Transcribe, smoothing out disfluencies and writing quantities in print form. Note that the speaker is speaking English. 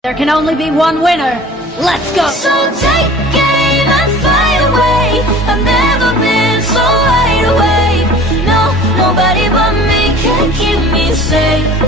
There can only be one winner. Let's go! So take aim and fly away. I've never been so wide awake. No, nobody but me can keep me safe.